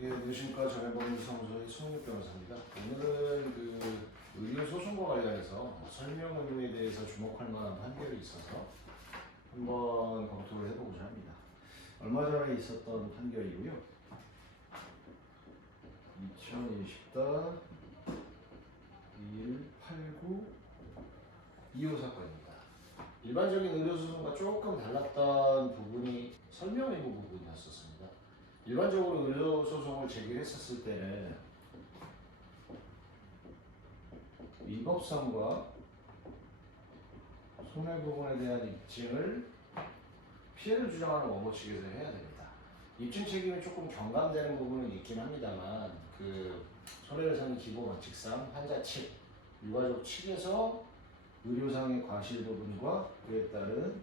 예, 안녕하십니까. 정해법률사무소의 송윤 변호사입니다. 오늘은 의료소송과 관련해서 설명 의무에 대해서 주목할 만한 판결이 있어서 한번 검토를 해보고자 합니다. 얼마 전에 있었던 판결이고요. 2020다 2189 2호 사건입니다. 일반적인 의료소송과 조금 달랐던 부분이 설명 의무 부분이었었습니다. 일반적으로 의료소송을 제기했었을 때는 위법성과 손해부분에 대한 입증을 피해를 주장하는 원고 측에서 해야 됩니다. 입증 책임이 조금 경감되는 부분은 있긴 합니다만 손해를 사는 기본 원칙상 환자 측, 유가족 측에서 의료상의 과실 부분과 그에 따른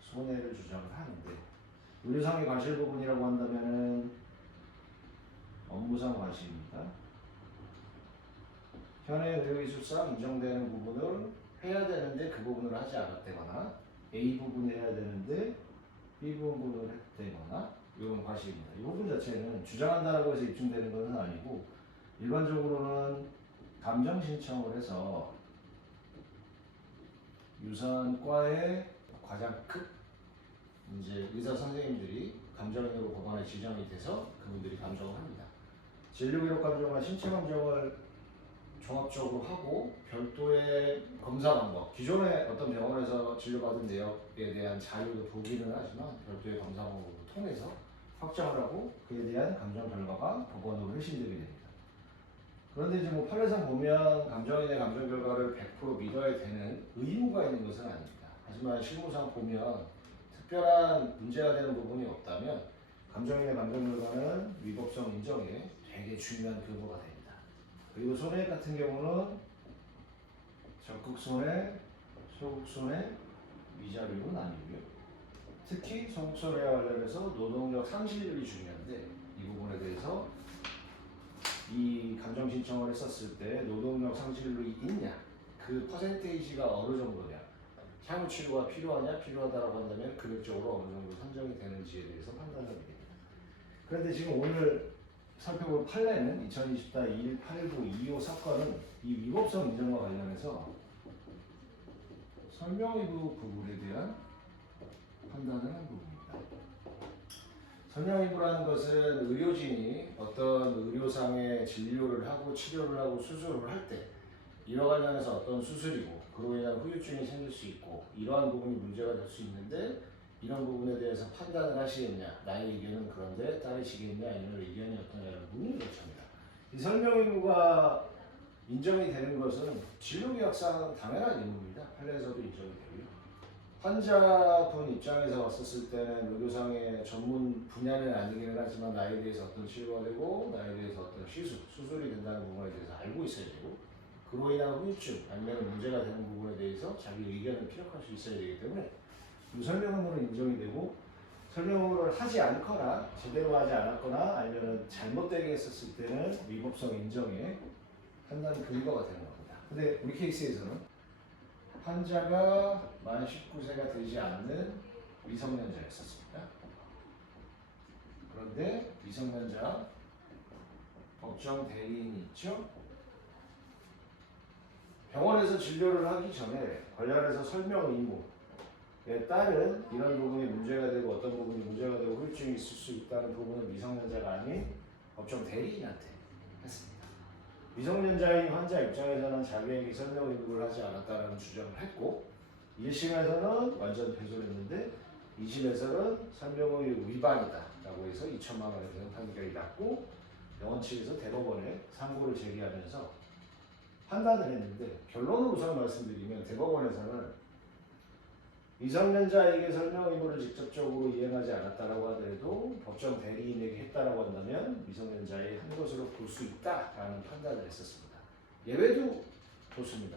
손해를 주장을 하는데, 의료상의 과실 부분이라고 한다면은 업무상 과실입니다. 현행 의료기술상 인정되는 부분을 해야 되는데 그 부분을 하지 않았다거나, A 부분을 해야 되는데 B 부분을 했다거나, 이런 과실입니다. 이 부분 자체는 주장한다고 해서 입증되는 것은 아니고, 일반적으로는 감정 신청을 해서 유산과의 과장급 이제 의사 선생님들이 감정인으로 법원에 지정이 돼서 그분들이 감정을 합니다. 진료기록 감정과 신체 감정을 종합적으로 하고 별도의 검사 방법, 기존에 어떤 병원에서 진료받은 내역에 대한 자료도 보기는 하지만 별도의 검사 방법을 통해서 확정을 하고 그에 대한 감정 결과가 법원으로 회신되게 됩니다. 그런데 이제 판례상 보면 감정인의 감정 결과를 100% 믿어야 되는 의무가 있는 것은 아닙니다. 하지만 실무상 보면 특별한 문제가 되는 부분이 없다면 감정인의 감정 결과는 위법성 인정에 되게 중요한 근거가 됩니다. 그리고 손해 같은 경우는 적극 손해, 소극 손해, 위자료는 아니고요. 특히 소극 손해와 관련해서 노동력 상실률이 중요한데, 이 부분에 대해서 이 감정 신청을 했었을 때 노동력 상실률이 있냐, 그 퍼센테이지가 어느 정도냐, 향후 치료가 필요하냐, 필요하다라고 한다면 금액적으로 어느 정도 산정이 되는지에 대해서 판단하게 됩니다. 그런데 지금 오늘 살펴볼 판례는 2020다 2189 2호 사건은 이 위법성 인정과 관련해서 설명의무 부분에 대한 판단을 한 부분입니다. 설명의무라는 것은 의료진이 어떤 의료상의 진료를 하고 치료를 하고 수술을 할 때 이와 관련해서 어떤 수술이고 그로 인한 후유증이 생길 수 있고 이러한 부분이 문제가 될 수 있는데, 이런 부분에 대해서 판단을 하시겠냐, 나의 의견은 그런데 따르시겠냐, 이런 의견이 어떠냐를 묻는 것입니다. 이 설명 의무가 인정이 되는 것은 진료계약상 당연한 의무입니다. 판례에서도 인정이 되고요. 환자분 입장에서 왔었을 때는 의료상의 전문 분야는 아니기는 하지만 나에 대해서 어떤 치료가 되고 나에 대해서 어떤 수술이 된다는 부분에 대해서 알고 있어야 되고, 그로 인한 후유증 아니면 문제가 되는 부분에 대해서 자기 의견을 피력할 수 있어야 되기 때문에 설명으로 인정이 되고, 설명을 하지 않거나 제대로 하지 않았거나 아니면 잘못되게 했었을 때는 위법성 인정에 판단 근거가 되는 겁니다. 근데 우리 케이스에서는 환자가 만 19세가 되지 않는 미성년자였었습니다. 그런데 미성년자 법정 대리인이 있죠. 병원에서 진료를 하기 전에 관련해서 설명 의무에 따른 이런 부분이 문제가 되고 어떤 부분이 문제가 되고 후유증이 있을 수 있다는 부분은 미성년자가 아닌 법정 대리인한테 했습니다. 미성년자인 환자 입장에서는 자기에게 설명 의무를 하지 않았다는 주장을 했고, 1심에서는 완전 패소했는데 2심에서는 설명 의무 위반이다 라고 해서 2천만 원에 대한 판결이 났고, 병원 측에서 대법원에 상고를 제기하면서 판단을 했는데, 결론을 우선 말씀드리면 대법원에서는 미성년자에게 설명 의무를 직접적으로 이행하지 않았다라고 하더라도 법정 대리인에게 했다라고 한다면 미성년자의 한 것으로 볼 수 있다라는 판단을 했었습니다. 예외도 좋습니다.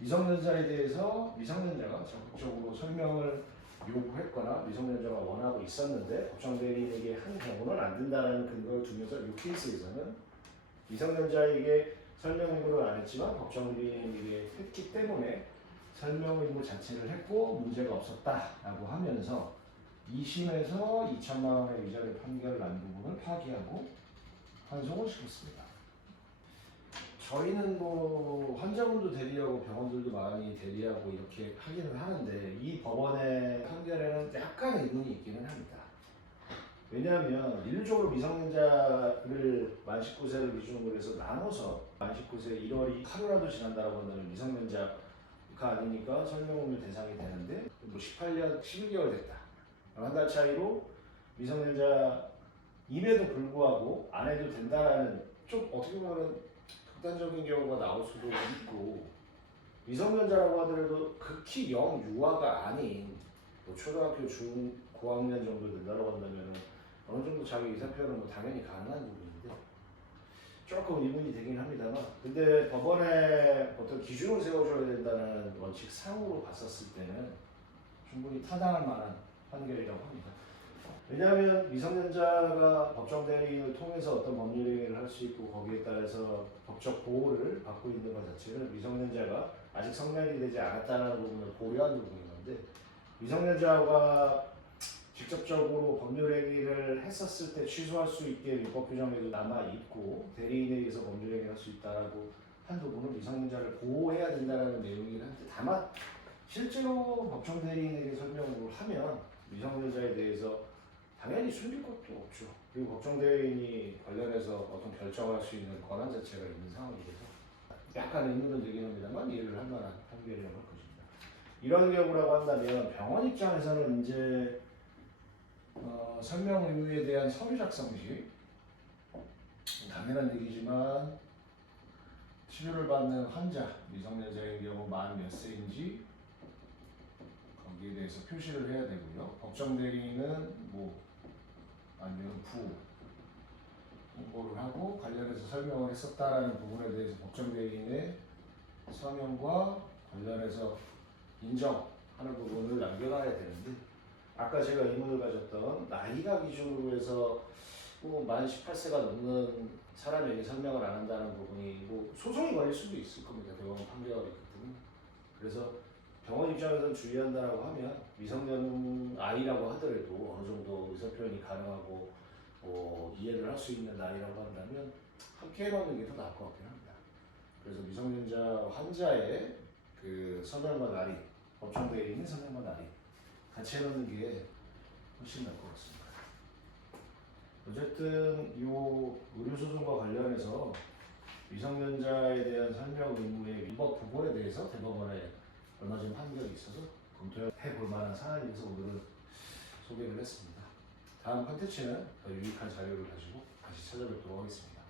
미성년자에 대해서 미성년자가 적극적으로 설명을 요구했거나 미성년자가 원하고 있었는데 법정 대리인에게 한 경우는 안 된다는 근거를 두면서 이 케이스에서는 미성년자에게 설명 의무를 안 했지만 법정 대리인에게 했기 때문에 설명 의무 자체를 했고 문제가 없었다라고 하면서 2심에서 2천만 원의 위자료 판결을 난 부분을 파기하고 환송을 시켰습니다. 저희는 뭐 환자분도 대리하고 병원들도 많이 대리하고 이렇게 하기는 하는데 이 법원의 판결에는 약간의 의문이 있기는 합니다. 왜냐하면 일률적으로 미성년자를 만 19세를 기준으로 해서 나눠서 만 19세 1월이 하루라도 지난다라고 한다면 미성년자가 아니니까 설명의무 대상이 되는데 뭐 18년 11개월 됐다. 한 달 차이로 미성년자임에도 불구하고 안 해도 된다라는 좀 어떻게 보면 극단적인 경우가 나올 수도 있고 미성년자라고 하더라도 극히 영유아가 아닌 뭐 초등학교 고학년 정도 된다고 한다면 어느 정도 자기 의사표현은 뭐 당연히 가능한 부분인데 조금 의문이 되긴 합니다만 근데 법원에 어떤 기준을 세워줘야 된다는 원칙상으로 봤었을 때는 충분히 타당할 만한 판결이라고 합니다. 왜냐하면 미성년자가 법정 대리인을 통해서 어떤 법률 행위를 할 수 있고 거기에 따라서 법적 보호를 받고 있는 것 자체는 미성년자가 아직 성년이 되지 않았다는 부분을 고려한 부분인 건데 미성년자가 직접적으로 법률 행위를 했었을 때 취소할 수 있게 민법 규정에도 남아 있고 대리인에 의해서 법률 행위를 할 수 있다라고 한 부분은 미성년자를 보호해야 된다는 내용이긴 한데 다만 실제로 법정 대리인에게 설명을 하면 미성년자에 대해서 당연히 숨길 것도 없죠. 그리고 법정 대리인이 관련해서 어떤 결정을 할 수 있는 권한 자체가 있는 상황이라서 약간 의문은 되긴 합니다만 이해를 할 만한 판결이라고 할 것입니다. 이런 경우라고 한다면 병원 입장에서는 이제 설명 의무에 대한 서류 작성 시 당연한 얘기지만 치료를 받는 환자, 미성년자의 경우 만 몇 세인지 거기에 대해서 표시를 해야 되고요. 법정 대리인은 뭐 아니면 홍보를 하고 관련해서 설명을 했었다라는 부분에 대해서 법정 대리인의 서명과 관련해서 인정하는 부분을 남겨놔야 되는데 아까 제가 의문을 가졌던 나이가 기준으로 해서 만 18세가 넘는 사람에게 설명을 안 한다는 부분이 뭐 소송이 걸릴 수도 있을 겁니다. 대법원 판결이기 때문에. 그래서 병원 입장에서는 주의한다라고 하면 미성년 아이라고 하더라도 어느 정도 의사표현이 가능하고 이해를 할 수 있는 나이라고 한다면 함께 해놓는 게 더 나을 것 같긴 합니다. 그래서 미성년자 환자의 그 서명과 날이 법정대에 있는 서명과 날이 같이 해놓는 게 훨씬 나을 것 같습니다. 어쨌든 이 의료소송과 관련해서 미성년자에 대한 설명 의무의 위법 부분에 대해서 대법원에 얼마 전 판결이 있어서 검토해 볼 만한 사안이어서 오늘은 소개를 했습니다. 다음 컨텐츠는 더 유익한 자료를 가지고 다시 찾아뵙도록 하겠습니다.